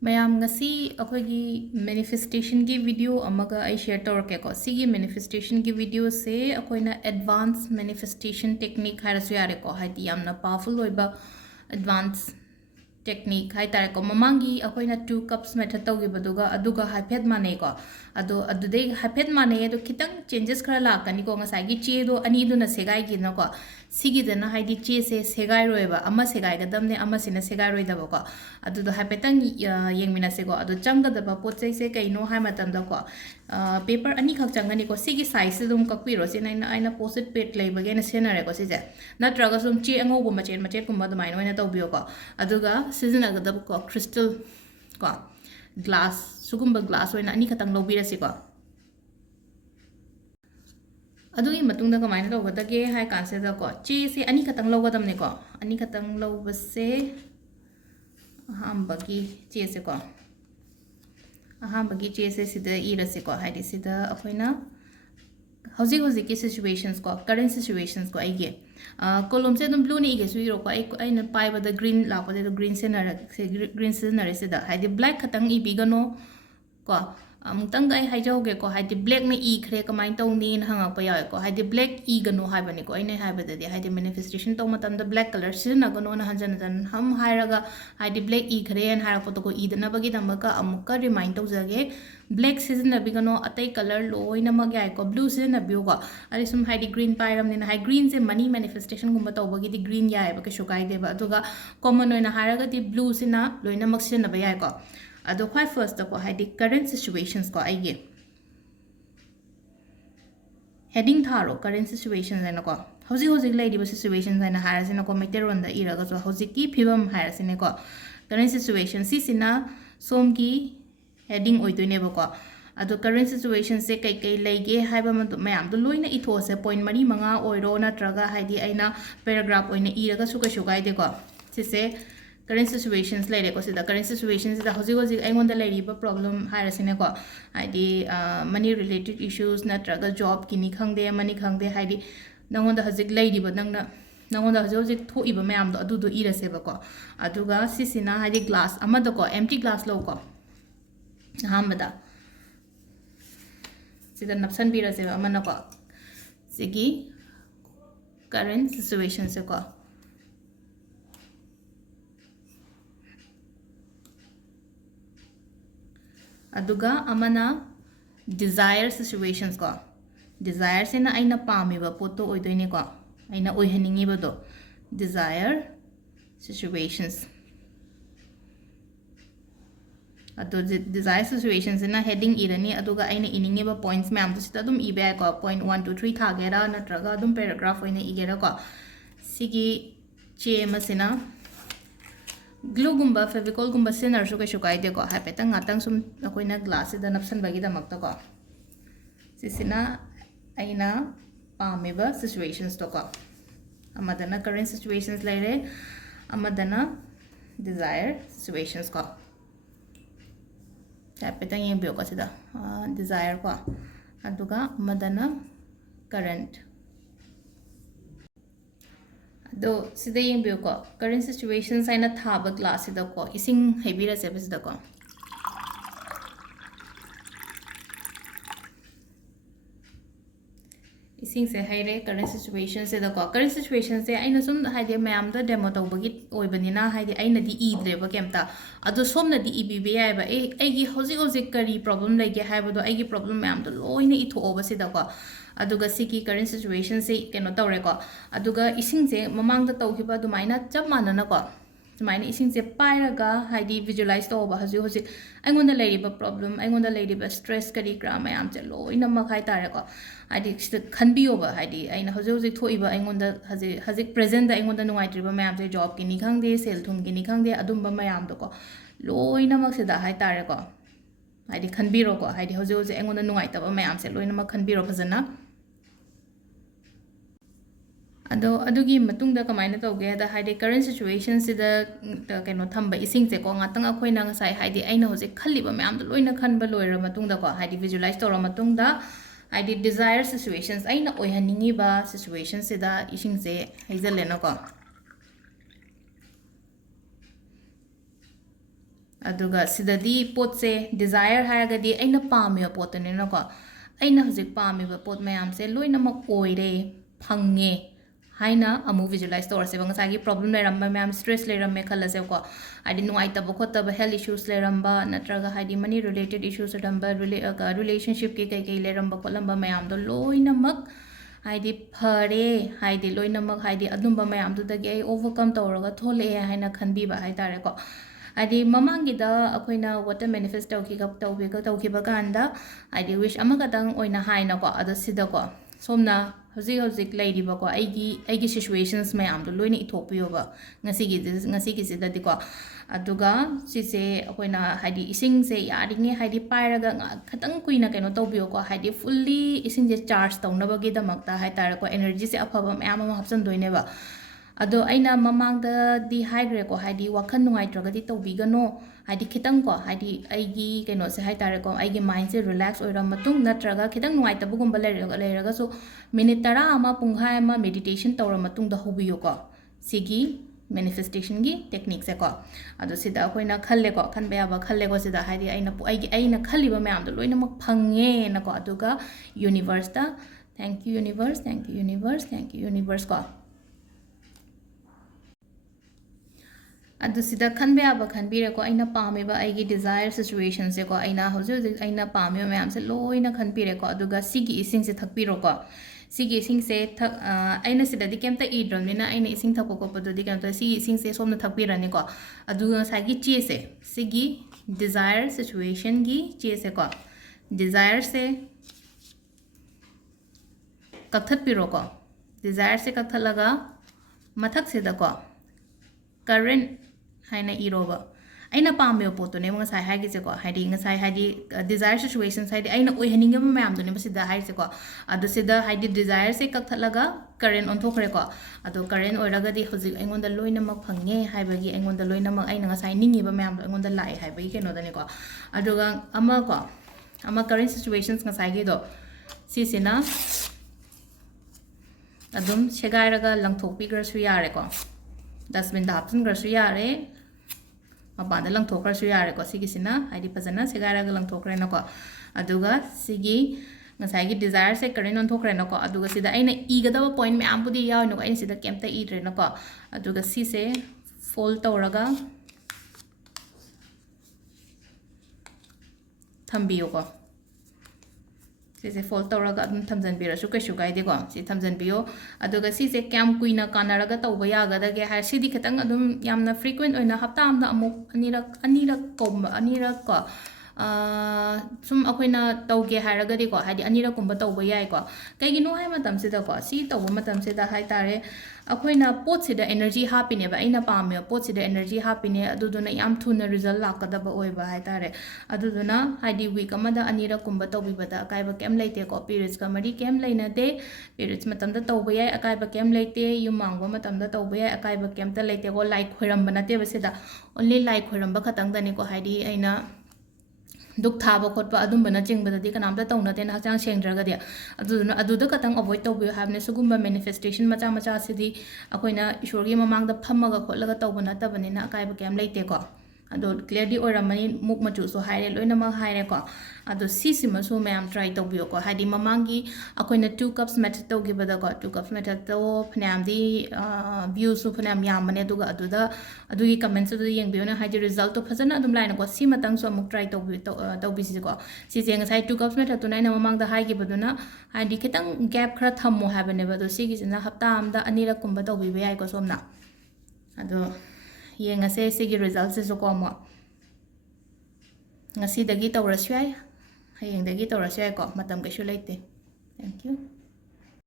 mayam ngasi akhoi manifestation ki video amaga I share tawrke ko sigi manifestation ki video se akoina advanced manifestation technique harasu yare ko haidi yamna powerful oiba advanced technique hai tare ko mamangi akoina 2 cups method tawgi baduga aduga haiphet mane ko adu haiphet mane do kitang changes khara la kani ko ngasai gi che do ani do na segai gi na ko sigi dana haidi che se segai roeba ama segai ga damne ama sina segai roi da ko adu do haipetang yengmina se ko adu changa da ba pochai se kai no hai matam da ko paper ani khak changani ko sigi size dum kakpiro se aina post pet leibage na senare ko se ja natraga sum che ango bu machet kum da mai no na tawbiyo ko aduga season aga da ko crystal ko glass sugumba glass oina ani khatang lobira se ko adugi matungda kamaina lawgadage hai kanse da ko che se ani khatang lawgadam ne ko ani khatang lawba se ahambagi che se ko ahambagi che se sida ira se ko haidi sida akoina housing ki situations ko current situations ko aige column se dum blue ni ige su iro ko ai na pai ba the green la ko the green scenery se da haidi black khatang I bigano ko amutang ai haijauge ko haidi black na I khre kamai tong ni hanga pa ya ko haidi black I gano haibani ko ine haibada de haidi manifestation to matam da black color sina gano na hanjan ham hairaga haidi black I khre en haira ko to ko I dana bagi damaka amuka remind to jage black season na bigano atai color loi na magya ko blue season na biyo ko ari sum haidi green pairam ni na hai green se money manifestation gumba to bagi di green ya ba ke shokai de ba aduga common oina hairaga di blue sina loina maksin na ba ya ko ado khwai first ko haidi current situations ko aige heading tharo current situations aina ko hoji lady situations aina harasina ko meteron da iraga so hoji ki phibam harasine ko current situation si sina somgi heading oidoine ba ko ado current situation se kai lege haiba mayam do loina itho se point mari manga oiro na traga haidi aina paragraph oina iraga su kai de ko sise current situations later ko sida current situations da hoji aingonda lairi ba problem harasine ko haidi money related issues na traga job kini khangde money khangde haidi nangonda hojik lairi ba nangna nangonda hoji thoi ba mayam do adu do irase ba ko aduga sisina haidi glass amada ko empty glass lo ko hamada sida napsan birase ba amana ko sigi current situations ko aduga amana desire situations ko desire se na aina pami ba poto oidoine ko aina oihaningi ba do desire situations ado desire situations na heading irani aduga aina ininge ba points ma'am to sita dum ibe ko point 1 2 3 thagera na traga dum paragraph oina igera ko sigi che masina glue gumba fevicol gumba sinner su kai shukai de ko hapetang ngatang sum akoina glass da napsan bagi da makta ko sisina aina pameba situations to ko amadana current situations laire amadana desire situations ko hapetang yem bio ko sida desire ko aduga amadana current do sida yem bio ko current situations aina thaba glass sida ko ising hebira se sida ko ising se haire current situations sida ko current situations se aina sum haide mayam da demo to bagi oibanina haide aina di idre ba kemta ado somna di ibb ya ba ai hoji kari problem lege haiba do ai problem mayam do loina itho oba sida ko aduga siki current situation se keno tawre ko aduga ising se mamang da tawhiba dumaina chap manana ko dumaina ising se pairaga haidi visualize to ba hoji aingonda leiriba problem aingonda leiriba stress kari gram mayam che loina makhai tare ko haidi khanbiyo ba haidi aina hoji thoiba aingonda haji present da aingonda nuai triba mayam se job ki ni khangde sel thum ki ni khangde adumba mayam do ko loina mak se da hai tare ko haidi khanbiro ko haidi hoji aingonda nuai taba mayam se loina mak khanbiro phajana ado adugi matungda kamaina tawge da haide current situation sida keno thamba ising se ko ngatang akhoina ngasai haide aina hoje khalliba mayam do loina khanba loira matungda ko haide visualize tora matungda haide desire situations aina oihaningi ba situation sida ising se haizalena ko ꯑꯗꯨꯒ ꯁꯤꯗꯗꯤ ꯄꯣꯠꯁꯦ desire ꯍꯥꯏꯔꯒꯗꯤ ꯑꯩꯅ ꯄꯥꯝꯃꯤꯕ ꯄꯣꯠꯇꯨꯅꯤꯅꯀꯣ ꯑꯩꯅ ꯍꯧꯖꯤꯛ ꯄꯥꯝꯃꯤꯕ ꯄꯣꯠ ꯃꯌꯥꯝꯁꯦ ꯂꯣꯏꯅꯃꯛ ꯑꯣꯏꯔꯦ ꯐꯪꯉꯦ ꯍꯥꯏꯅ ꯑꯃꯨꯛ ꯚꯤꯖꯨꯑꯂꯥꯏꯁ ꯇꯧꯔꯁꯦꯕ ꯉꯁꯥꯏꯒꯤ ꯄ꯭ꯔꯣꯕ꯭ꯂꯦꯝ ꯂꯩꯔꯝꯕ ꯃꯌꯥꯝ ꯁ꯭ꯇ꯭ꯔꯦꯁ ꯂꯩꯔꯝꯃꯦ ꯈꯜꯂꯁꯦꯕꯀꯣ ꯍꯥꯏꯗꯤ ꯅꯨꯡꯉꯥꯏꯇꯕ ꯈꯣꯠꯇꯕ ꯍꯦꯜꯊ ꯏꯁꯨꯁ ꯂꯩꯔꯝꯕ ꯅꯠꯇ꯭ꯔꯒ ꯍꯥꯏꯗꯤ ꯃꯅꯤ ꯔꯤꯂꯦꯇꯦഡ് ꯏꯁꯨꯁ ꯂꯩꯔꯝꯕ ꯔꯤꯂꯦꯁꯟꯁꯤꯞꯀꯤ ꯀꯩꯀꯩ ꯂꯩꯔꯝꯕ ꯈꯣꯠꯂꯝꯕ ꯃꯌꯥꯝꯗꯣ ꯂꯣꯏꯅꯃꯛ ꯍꯥꯏꯗꯤ ꯐꯔꯦ ꯍꯥꯏꯗꯤ ꯂꯣꯏꯅꯃꯛ ꯍꯥꯏꯗꯤ ꯑꯗꯨꯝꯕ ꯃꯌꯥꯝꯗꯨꯗꯒꯤ ꯑꯩ ꯑꯣꯚꯔꯀꯝ ꯇꯧꯔꯒ ꯊꯣꯛꯂꯛꯑꯦ ꯍꯥꯏꯅ ꯈꯟꯕꯤꯕ ꯍꯥꯏꯇꯥꯔꯦꯀꯣ ꯍꯥꯏꯗꯤ ꯃꯃꯥꯡꯒꯤꯗ ꯑꯩꯈꯣꯏꯅ ꯋꯥꯇꯔ ꯃꯦꯅꯤꯐꯦꯁ ꯇꯧꯈꯤꯕ ꯀꯥꯟꯗ ꯍꯥꯏꯗꯤ ꯋꯤꯁ ꯑꯃꯈꯛꯇꯪ ꯑꯣꯏꯅ ꯍꯥꯏꯅꯀꯣ ꯑꯗꯣ ꯁꯤꯗꯀꯣ ꯁꯣꯝꯅ ꯍꯧꯖꯤꯛ ꯂꯩꯔꯤꯕꯀꯣ ꯑꯩꯒꯤ ꯁꯤꯆꯨꯋꯦꯁꯟꯁ ꯃꯌꯥꯝꯗꯣ ꯂꯣꯏꯅ ꯏꯊꯣꯛꯄꯤꯌꯣꯕ ꯉꯁꯤꯒꯤꯁꯤꯗꯗꯤꯀꯣ ꯑꯗꯨꯒ ꯁꯤꯁꯦ ꯑꯩꯈꯣꯏꯅ ꯍꯥꯏꯗꯤ ꯏꯁꯤꯡꯁꯦ ꯌꯥꯔꯤꯉꯩ ꯍꯥꯏꯗꯤ ꯄꯥꯏꯔꯒ ꯈꯤꯇꯪ ꯀꯨꯏꯅ ꯀꯩꯅꯣ ꯇꯧꯕꯤꯌꯣꯀꯣ ꯍꯥꯏꯗꯤ ꯐꯨꯜꯂꯤ ꯏꯁꯤꯡꯁꯦ ꯆꯥꯔꯖ ꯇꯧꯅꯕꯒꯤꯗꯃꯛꯇ ꯍꯥꯏꯇꯥꯔꯦꯀꯣ ꯑꯦꯅꯔꯖꯤꯁꯦ ꯑꯐꯕ ꯃꯌꯥꯝ ꯑꯃ ꯍꯥꯞꯆꯤꯟꯗꯣꯏꯅꯦꯕ ꯑꯗꯣ ꯑꯩꯅ ꯃꯃꯥꯡꯗꯗꯤ ꯍꯥꯏꯈ꯭ꯔꯦꯀꯣ ꯍꯥꯏꯗꯤ ꯋꯥꯈꯜ ꯅꯨꯡꯉꯥꯏꯇ꯭ꯔꯒꯗꯤ ꯇꯧꯕꯤꯒꯅꯣ ꯍꯥꯏꯗꯤ ꯈꯤꯇꯪꯀꯣ ꯍꯥꯏꯗꯤ ꯑꯩꯒꯤ ꯀꯩꯅꯣꯁꯦ ꯍꯥꯏꯇꯥꯔꯦꯀꯣ ꯑꯩꯒꯤ ꯃꯥꯏꯟꯁꯦ ꯔꯤꯂꯦꯛꯁ ꯑꯣꯏꯔ ꯃꯇꯨꯡ ꯅꯠꯇ꯭ꯔꯒ ꯈꯤꯇꯪ ꯅꯨꯡꯉꯥꯏꯇꯕꯒꯨꯝꯕ ꯂꯩꯔꯒꯁꯨ ꯃꯤꯅꯤꯠ 10 ꯑꯃ ꯄꯨꯡꯈꯥꯏ ꯑꯃ ꯃꯦꯗꯤꯇꯦꯁꯟ ꯇꯧꯔ ꯃꯇꯨꯡꯗ ꯍꯧꯕꯤꯌꯨꯀꯣ ꯁꯤꯒꯤ ꯃꯦꯅꯤꯐꯦꯁꯇꯦꯁꯟꯒꯤ ꯇꯦꯛꯅꯤꯛꯁꯦꯀꯣ ꯑꯗꯣ ꯁꯤꯗ ꯑꯩꯈꯣꯏꯅ ꯈꯜꯂꯦꯀꯣ ꯈꯟꯕ ꯌꯥꯕ ꯈꯜꯂꯦꯀꯣ ꯁꯤꯗ ꯍꯥꯏꯗꯤ ꯑꯩꯅ ꯈꯜꯂꯤꯕ ꯃꯌꯥꯝꯗꯣ ꯂꯣꯏꯅꯃꯛ ꯐꯪꯉꯦꯅꯀꯣ ꯑꯗꯨꯒ ꯌꯨꯅꯤꯚꯔꯁꯇ thank you universe thank you universe thank you universe ꯀꯣ ꯑꯗꯨ ꯁꯤꯗ ꯈꯟꯕ ꯌꯥꯕ ꯈꯟꯕꯤꯔꯦꯀꯣ ꯑꯩꯅ ꯄꯥꯝꯃꯤꯕ ꯑꯩꯒꯤ ꯗꯤꯖꯥꯌꯔ ꯁꯤꯆꯨꯋꯦꯁꯟꯁꯦꯀꯣ ꯑꯩꯅ ꯍꯧꯖꯤꯛ ꯑꯩꯅ ꯄꯥꯝꯃꯤꯕ ꯃꯌꯥꯝꯁꯦ ꯂꯣꯏꯅ ꯈꯟꯕꯤꯔꯦꯀꯣ ꯑꯗꯨꯒ ꯁꯤꯒꯤ ꯏꯁꯤꯡꯁꯦ ꯊꯛꯄꯤꯔꯣꯀꯣ ꯁꯤꯒꯤ ꯏꯁꯤꯡꯁꯦ ꯑꯩꯅ ꯁꯤꯗꯗꯤ ꯀꯩꯝꯇ ꯏꯗ꯭ꯔꯕꯅꯤꯅ ꯑꯩꯅ ꯏꯁꯤꯡ ꯊꯛꯄ ꯈꯣꯠꯄꯗꯨꯗꯤ ꯀꯩꯅꯣ ꯇꯧꯋꯦ ꯁꯤꯒꯤ ꯏꯁꯤꯡꯁꯦ ꯁꯣꯝꯅ ꯊꯛꯄꯤꯔꯅꯤꯀꯣ ꯑꯗꯨꯒ ꯉꯁꯥꯏꯒꯤ ꯆꯦꯁꯦ ꯁꯤꯒꯤ ꯗꯤꯖꯥꯌꯔ ꯁꯤꯆꯨꯋꯦꯁꯟꯒꯤ ꯆꯦꯁꯦꯀꯣ ꯗꯤꯖꯥꯌꯔꯁꯦ ꯀꯛꯊꯠꯄꯤꯔꯣꯀꯣ ꯗꯤꯖꯥꯌꯔꯁꯦ ꯀꯛꯊꯠꯂꯒ ꯃꯊꯛꯁꯤꯗꯀꯣ ꯀꯔꯦꯟ ꯍꯥꯏꯅ ꯏꯔꯣꯕ ꯑꯩꯅ ꯄꯥꯝꯃꯤꯕ ꯄꯣꯠꯇꯨꯅꯦꯕ ꯉꯁꯥꯏ ꯍꯥꯏꯒꯤꯁꯦꯀꯣ ꯍꯥꯏꯗꯤ ꯗꯤꯖꯥꯌꯔ ꯁꯤꯆꯨꯋꯦꯁꯟꯁ ꯍꯥꯏꯗꯤ ꯑꯩꯅ ꯑꯣꯏꯍꯟꯅꯤꯡꯉꯤꯕ ꯃꯌꯥꯝꯗꯨꯅꯦꯕ ꯁꯤꯗ ꯍꯥꯏꯔꯤꯁꯦꯀꯣ ꯑꯗꯣ ꯁꯤꯗ ꯍꯥꯏꯗꯤ ꯗꯤꯖꯥꯌꯔꯁꯦ ꯀꯛꯊꯠꯂꯒ ꯀꯔꯦꯟ ꯑꯣꯟꯊꯣꯛꯈ꯭ꯔꯦꯀꯣ ꯑꯗꯣ ꯀꯔꯦꯟ ꯑꯣꯏꯔꯒꯗꯤ ꯍꯧꯖꯤꯛ ꯑꯩꯉꯣꯟꯗ ꯂꯣꯏꯅꯃꯛ ꯐꯪꯉꯦ ꯍꯥꯏꯕꯒꯤ ꯑꯩꯉꯣꯟꯗ ꯂꯣꯏꯅꯃꯛ ꯑꯩꯅ ꯉꯁꯥꯏ ꯅꯤꯡꯉꯤꯕ ꯃꯌꯥꯝꯗꯣ ꯑꯩꯉꯣꯟꯗ ꯂꯥꯛꯑꯦ ꯍꯥꯏꯕꯒꯤ ꯀꯩꯅꯣꯗꯅꯤꯀꯣ ꯑꯗꯨꯒ ꯑꯃ ꯀꯔꯦꯟ ꯁꯤꯆꯨꯋꯦꯁꯟꯁ ꯉꯁꯥꯏꯒꯤꯗꯣ ꯁꯤꯁꯤꯅ ꯑꯗꯨꯝ ꯁꯦꯒꯥꯏꯔꯒ ꯂꯪꯊꯣꯛꯄꯤꯈ꯭ꯔꯁꯨ ꯌꯥꯔꯦꯀꯣ ꯗꯁꯕꯤꯟꯗ ꯍꯥꯞꯆꯤꯟꯈ꯭ꯔꯁꯨ ꯌꯥꯔꯦ ꯃꯄꯥꯟꯗ ꯂꯪꯊꯣꯛꯈ꯭ꯔꯁꯨ ꯌꯥꯔꯦꯀꯣ ꯁꯤꯒꯤꯁꯤꯅ ꯍꯥꯏꯗꯤ ꯐꯖꯅ ꯁꯦꯒꯥꯏꯔꯒ ꯂꯪꯊꯣꯛꯈ꯭ꯔꯦꯅꯀꯣ ꯑꯗꯨꯒ ꯁꯤꯒꯤ ꯉꯁꯥꯏꯒꯤ ꯗꯤꯖꯥꯌꯔꯁꯦ ꯀꯔꯦꯟ ꯑꯣꯟꯊꯣꯛꯈ꯭ꯔꯦꯅꯀꯣ ꯑꯗꯨꯒ ꯁꯤꯗ ꯑꯩꯅ ꯏꯒꯗꯕ ꯄꯣꯏꯟ ꯃꯌꯥꯝꯕꯨꯗꯤ ꯌꯥꯎꯏꯅꯀꯣ ꯑꯩꯅ ꯁꯤꯗ ꯀꯩꯝꯇ ꯏꯗ꯭ꯔꯦꯅꯀꯣ ꯑꯗꯨꯒ ꯁꯤꯁꯦ ꯐꯣꯜ ꯇꯧꯔꯒ ꯊꯝꯕꯤꯌꯨꯀꯣ ꯁꯤꯁꯦ ꯐꯣꯜ ꯇꯧꯔꯒ ꯑꯗꯨꯝ ꯊꯝꯖꯟꯕꯤꯔꯁꯨ ꯀꯩꯁꯨ ꯀꯥꯏꯗꯦꯀꯣ ꯁꯤ ꯊꯝꯖꯟꯕꯤꯌꯣ ꯑꯗꯨꯒ ꯁꯤꯁꯦ ꯀꯌꯥꯝ ꯀꯨꯏꯅ ꯀꯥꯟꯅꯔꯒ ꯇꯧꯕ ꯌꯥꯒꯗꯒꯦ ꯍꯥꯏ ꯁꯤꯗꯤ ꯈꯤꯇꯪ ꯑꯗꯨꯝ ꯌꯥꯝꯅ ꯐ꯭ꯔꯤꯀ꯭ꯋꯦꯟ ꯑꯣꯏꯅ ꯍꯞꯇꯥ ꯑꯃꯗ ꯑꯃꯨꯛ ꯑꯅꯤꯔꯛ ꯀꯣ ꯁꯨꯝ ꯑꯩꯈꯣꯏꯅ ꯇꯧꯒꯦ ꯍꯥꯏꯔꯒꯗꯤꯀꯣ ꯍꯥꯏꯗꯤ ꯑꯅꯤꯔꯛꯀꯨꯝꯕ ꯇꯧꯕ ꯌꯥꯏꯀꯣ ꯀꯩꯒꯤꯅೋ ꯍꯥꯏ ꯃꯇꯝꯁꯤꯗꯀꯣ ꯁꯤ ꯇꯧꯕ ꯃꯇꯝꯁꯤꯗ ꯍꯥꯏꯇꯥꯔꯦ ꯑꯩꯈꯣꯏꯅ ꯄꯣꯠꯁꯤꯗ ꯑꯦꯅꯔꯖꯤ ꯍꯥꯞꯄꯤꯅꯦꯕ ꯑꯩꯅ ꯄꯥꯝꯃꯤꯕ ꯄꯣꯠꯁꯤꯗ ꯑꯦꯅꯔꯖꯤ ꯍꯥꯞꯄꯤꯅꯦ ꯑꯗꯨꯗꯨꯅ ꯌꯥꯝ ꯊꯨꯅ ꯔꯤꯖꯜ ꯂꯥꯛꯀꯗꯕ ꯑꯣꯏꯕ ꯍꯥꯏꯇꯥꯔꯦ ꯑꯗꯨꯗꯨꯅ ꯍꯥꯏꯗꯤ ꯋꯤꯛ ꯑꯃꯗ ꯑꯅꯤꯔꯛꯀꯨꯝꯕ ꯇꯧꯕꯤꯕꯗ ꯑꯀꯥꯏꯕ ꯀꯩꯝ ꯂꯩꯇꯦꯀꯣ ꯄꯤꯔꯤꯌꯠꯁꯀ ꯃꯔꯤ ꯀꯩꯝ ꯂꯩꯅꯗꯦ ꯄꯤꯔꯤꯌꯠꯁ ꯃꯇꯝꯗ ꯇꯧꯕ ꯌꯥꯏ ꯑꯀꯥꯏꯕ ꯀꯩꯝ ꯂꯩꯇꯦ ꯌꯨꯝ ꯃꯥꯡꯕ ꯃꯇꯝꯗ ꯇꯧꯕ ꯌꯥꯏ ꯑꯀꯥꯏꯕ ꯀꯩꯝꯇ ꯂꯩꯇꯦꯀꯣ ꯂꯥꯏ ꯈꯣꯏꯔꯝꯕ ꯅꯠꯇꯦꯕ ꯁꯤꯗ ꯑꯣꯟꯂꯤ ꯂꯥꯏ ꯈꯣꯏꯔꯝꯕ ꯈꯛꯇꯪꯗꯅꯤꯀꯣ ꯍꯥꯏꯗꯤ ꯑꯩꯅ ꯗꯨꯛ ꯊꯥꯕ ꯈꯣꯠꯄ ꯑꯗꯨꯝꯕꯅꯆꯤꯡꯕꯗꯗꯤ ꯀꯅꯥꯝꯇ ꯇꯧꯅꯗꯦꯅ ꯍꯛꯆꯥꯡ ꯁꯦꯡꯗ꯭ꯔꯒꯗꯤ ꯑꯗꯨꯗꯨꯅ ꯑꯗꯨꯗ ꯈꯛꯇꯪ ꯑꯦꯚꯣꯏꯗ ꯇꯧꯕꯤꯌꯨ ꯍꯥꯏꯕꯅꯤ ꯁꯤꯒꯨꯝꯕ ꯃꯦꯅꯤꯐꯦꯁꯇꯦꯁꯟ ꯃꯆꯥ ꯃꯆꯥꯁꯤꯗꯤ ꯑꯩꯈꯣꯏꯅ ꯏꯁꯣꯔꯒꯤ ꯃꯃꯥꯡꯗ ꯐꯝꯃꯒ ꯈꯣꯠꯂꯒ ꯇꯧꯕ ꯅꯠꯇꯕꯅꯤꯅ ꯑꯀꯥꯏꯕ ꯀꯩꯝ ꯂꯩꯇꯦꯀꯣ ꯑꯗꯣ ꯀ꯭ꯂꯤꯌꯔꯗꯤ ꯑꯣꯏꯔꯝꯃꯅꯤ ꯃꯨꯛ ꯃꯆꯨꯁꯨ ꯍꯥꯏꯔꯦ ꯂꯣꯏꯅꯃꯛ ꯍꯥꯏꯔꯦꯀꯣ ꯑꯗꯣ ꯁꯤꯁꯤꯃꯁꯨ ꯃꯌꯥꯝ ꯇ꯭ꯔꯥꯏ ꯇꯧꯕꯤꯌꯣꯀꯣ ꯍꯥꯏꯗꯤ ꯃꯃꯥꯡꯒꯤ ꯑꯩꯈꯣꯏꯅ 2 cups ꯃꯦꯊꯠ ꯇꯧꯈꯤꯕꯗꯀꯣ 2 cups ꯃꯦꯊꯠꯇꯣ ꯐꯅꯌꯥꯝꯗꯤ ꯚ꯭ꯌꯨꯁꯨ ꯐꯅꯌꯥꯝ ꯌꯥꯝꯕꯅꯦ ꯑꯗꯨꯒ ꯑꯗꯨꯒꯤ ꯀꯃꯦꯟꯠꯁꯇꯨꯗ ꯌꯦꯡꯕꯤꯌꯨꯅ ꯍꯥꯏꯗꯤ ꯔꯤꯖꯜꯠꯇꯣ ꯐꯖꯅ ꯑꯗꯨꯝ ꯂꯥꯏꯅꯀꯣ ꯁꯤꯃꯇꯪꯁꯨ ꯑꯃꯨꯛ ꯇ꯭ꯔꯥꯏ ꯇꯧꯕꯤꯁꯤꯀꯣ ꯁꯤꯁꯦ ꯉꯁꯥꯏ 2 cups ꯃꯦꯊꯠꯇꯨꯅ ꯑꯩꯅ ꯃꯃꯥꯡꯗ ꯍꯥꯏꯈꯤꯕꯗꯨꯅ ꯍꯥꯏꯗꯤ ꯈꯤꯇꯪ ꯒꯦꯞ ꯈꯔ ꯊꯝꯃꯣ ꯍꯥꯏꯕꯅꯦꯕ ꯑꯗꯣ ꯁꯤꯒꯤꯁꯤꯅ ꯍꯞꯇꯥ ꯑꯃꯗ ꯑꯅꯤꯔꯛꯀꯨꯝꯕ ꯇꯧꯕꯤꯕ ꯌꯥꯏꯀꯣ ꯁꯣꯝꯅ ꯑꯗꯣ ꯌꯦꯡꯉꯁꯦ ꯁꯤꯒꯤ ꯔꯤꯖꯜꯠꯁꯤꯁꯨꯀꯣ ꯑꯃꯨꯛ ꯉꯁꯤꯗꯒꯤ ꯇꯧꯔꯁꯨ ꯌꯥꯏ ꯍꯌꯦꯡꯗꯒꯤ ꯇꯧꯔꯁꯨ ꯌꯥꯏꯀꯣ ꯃꯇꯝ ꯀꯩꯁꯨ ꯂꯩꯇꯦ ꯊꯦꯡꯛ ꯌꯨ